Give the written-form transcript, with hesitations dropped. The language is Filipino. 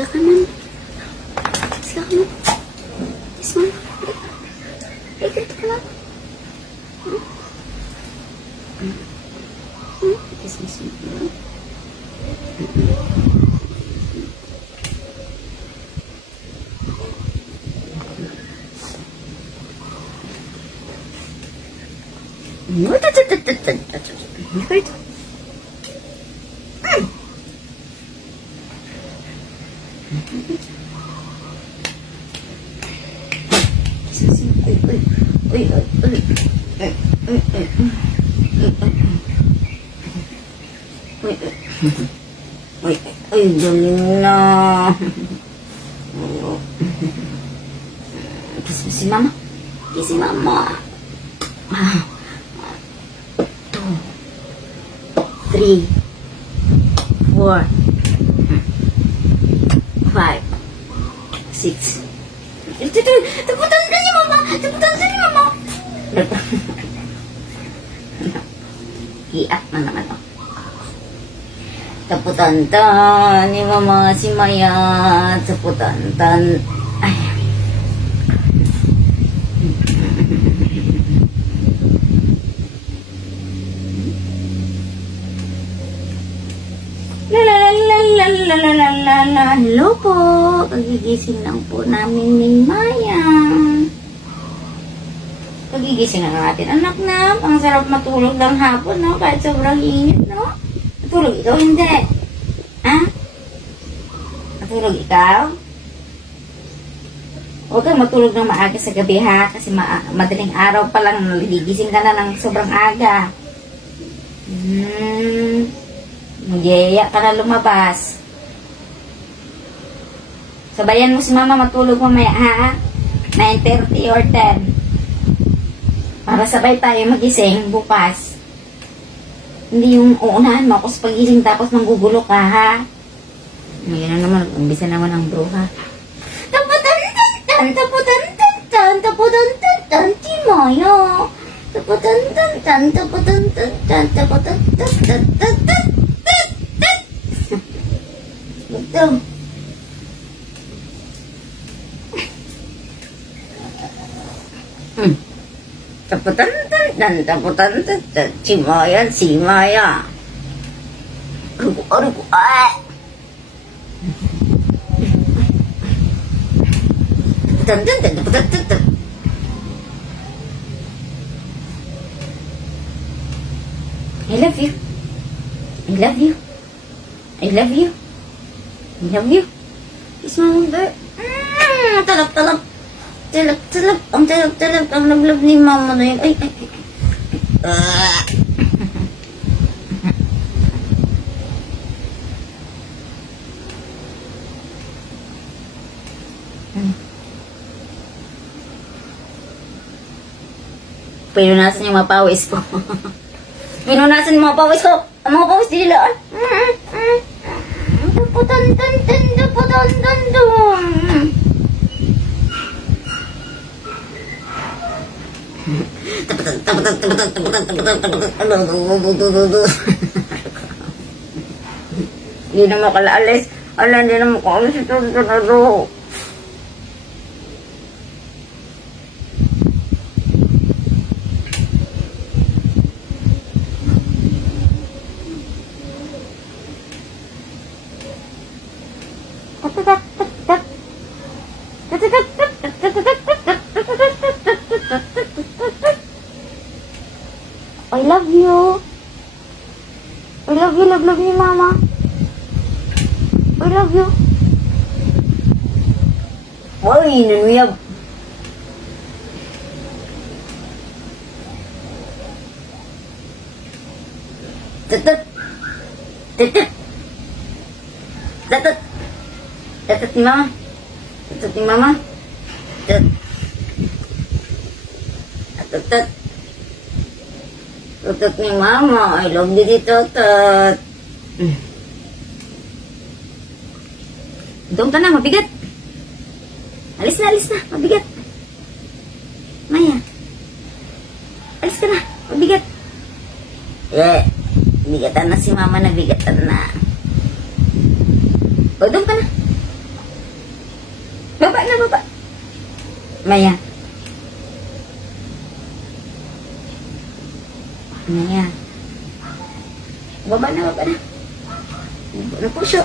Sila kanan. Sila kanan. Yes, mama. Ay, ganito ka lang. Yes, miss me. Ay, galing na. Kiss mo si mama. Kiss si mama. 2, 3, 4, 5, 6. Taputan ka niya, mama. Taputan ka niya, mama. Iyak na naman ako. Taputan-tan ni mama si Maya. Taputan-tan. Ay. La. Hello po. Pagigising lang po namin ni Maya. Pagigising lang natin. Anak na, ang sarap matulog lang hapon, no? Kahit sobrang init, no? Matulog ikaw, hindi. Ha? Matulog ikaw? Huwag kang matulog ng maaga sa gabi, ha? Kasi madaling araw pa lang, naligising ka na ng sobrang aga. Magyaya ka na lumabas. Sabayan mo si mama matulog mamaya, ha? 9:30 or 10. Para sabay tayo magising bukas. Hindi yung uunahan mo ako sa pagising tapos manggugulo ka, ha? Ngayon na naman, umbisa naman ang bruha. Taputan-tan, Timoyo. Taputan-tan. Ito. Taputan-tan, si Maya. Arugo, ay. Taputan. I love you. Kiss mama, girl. Talap. Ang talap. Ang lablab ni mama na yun. Ay. Pinunasan yung mapawis ko. Pinunasan yung mapawis ko. Ang mga pawis dinilaan. Taputan. Hindi na makalaalis. Hindi na makalaalis ito. I love you. Love ni mama. I love you. Ay, nanuyab. Tatat ni mama. Tatat ni mama. I love you dito, tatat. Doon ka na, mabigat. Alis na, mabigat. Maya. Alis ka na, mabigat. Bigatan na si mama, nabigatan na. O, doon ka na. baba. Maya. Maya. Baba na, baba na. Baba na po siya.